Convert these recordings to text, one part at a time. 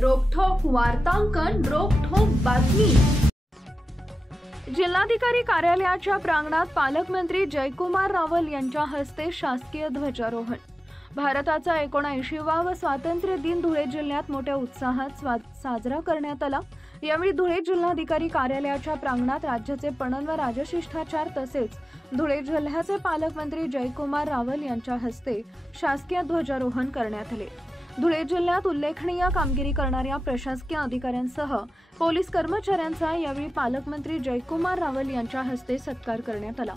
रोखठोक वार्तांकन, रोखठोक बातमी। जिल्हाधिकारी कार्यालयाच्या प्रांगणात पालकमंत्री जयकुमार रावल यांच्या हस्ते शासकीय ध्वजारोहण। भारताचा 79वा व स्वातंत्र्य दिन धुळे जिल्ह्यात मोठ्या उत्साहात साजरा करण्यात आला। यावेळी धुळे जिल्हाधिकारी कार्यालयाच्या प्रांगणात राज्याचे पणन व राजशिष्टाचार तसेच धुळे जिल्ह्याचे पालकमंत्री जयकुमार रावल यांच्या हस्ते शासकीय ध्वजारोहण करण्यात आले। धुळे जिल्ह्यात उल्लेखनीय कामगिरी करणाऱ्या प्रशासकीय अधिकाऱ्यांसह पोलीस कर्मचाऱ्यांचा यावेळी पालकमंत्री जयकुमार रावल यांच्या हस्ते सत्कार करण्यात आला।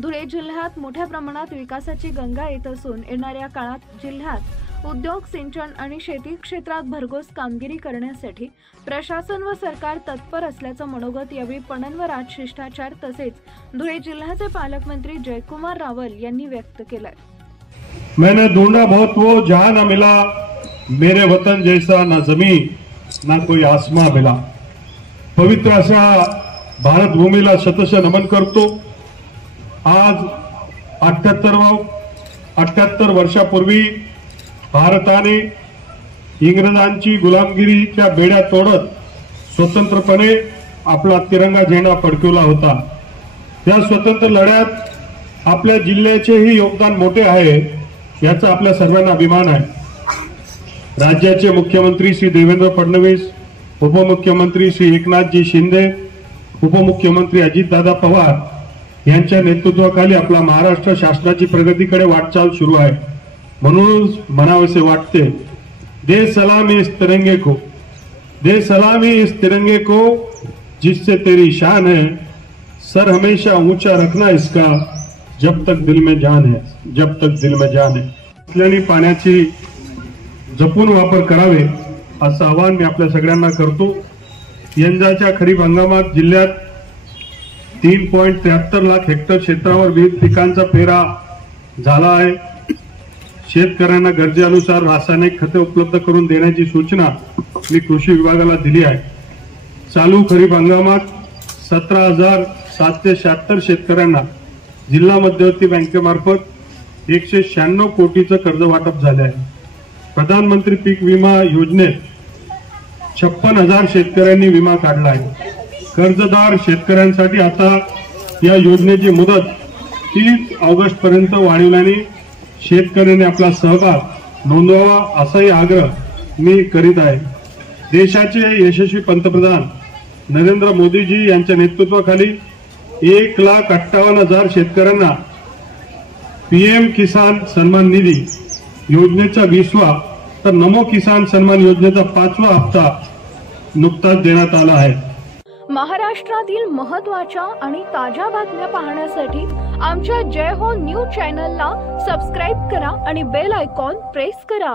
धुळे जिल्ह्यात मोठ्या प्रमाणात विकासाची गंगा येत असून येणाऱ्या काळात जिल्ह्यात उद्योग, सिंचन आणि शेती क्षेत्रात भरघोस कामगिरी करण्यासाठी प्रशासन व सरकार तत्पर असल्याचं मनोगत यावेळी पणन व राजशिष्टाचार तसेच धुळे जिल्ह्याचे पालकमंत्री जयकुमार रावल यांनी व्यक्त केलंय। मैंने ढूंढा बहुत वो जहां न मिला, मेरे वतन जैसा ना जमी ना कोई आसमां मिला। पवित्र अशा भारत भूमीला शतश नमन करतो। आज 78 वर्षापूर्वी भारताने इंग्रजांची गुलामगिरीच्या बेड्या तोडत स्वतंत्रपणे आपला तिरंगा झेंडा फडकवला होता। त्या स्वतंत्र लढ्यात आपल्या जिल्ह्याचेही योगदान मोठे आहे, याचा आपल्या सर्वांना अभिमान आहे। राज्याचे मुख्यमंत्री श्री देवेंद्र फडणवीस, उपमुख्यमंत्री श्री एकनाथजी शिंदे, उपमुख्यमंत्री अजितदादा पवार यांच्या नेतृत्वाखाली आपला महाराष्ट्र शासनाची प्रगतीकडे वाटचाल सुरू आहे। म्हणून म्हणावेसे वाटते, दे सलामी इस तिरंगे को, दे सलामी इस तिरंगे को जिससे तेरी शान है, सर हमेशा ऊंचा रखना इसका, जब तक दिल में जान है, जब तक दिल में जान है। असलेली पाण्याची जपून वापर करावे असं आवाहन मी आपल्या सगळ्यांना करतो। यंदाच्या खरीप हंगामात जिल्ह्यात 3.73 लाख हेक्टर क्षेत्रावर विविध पिकांचा पेरा झाला आहे। शेतकऱ्यांना गरजेनुसार रासायनिक खते उपलब्ध करून देण्याची सूचना मी कृषी विभागाला दिली आहे। चालू खरीप हंगामात 17,776 शेतकऱ्यांना जिल्हा मध्यवर्ती बँकेमार्फत 196 कोटीचं कर्ज वाटप झाले आहे। प्रधानमंत्री पीक विमा योजनेत 56,000 शेतकऱ्यांनी विमा काढला आहे। कर्जदार शेतकऱ्यांसाठी आता या योजनेची मुदत 30 ऑगस्ट पर्यंत वाढवल्याने शेतकऱ्यांनी आपला सहभाग नोंदवावा असाही आग्रह मी करीत आहे। देशाचे यशस्वी पंतप्रधान नरेंद्र मोदीजी यांच्या नेतृत्वाखाली 1,58,000 शेतकऱ्यांना पीएम किसान सन्मान निधी योजनेचा 20वा तर नमो किसान सन्मान योजनेचा 5वा हप्ता नुकताच देण्यात आला आहे। महाराष्ट्रातील महत्त्वाच्या आणि ताज्या बातम्या पाहण्यासाठी आमच्या जय हो न्यूज चॅनलला सबस्क्राइब करा आणि बेल आयकॉन प्रेस करा।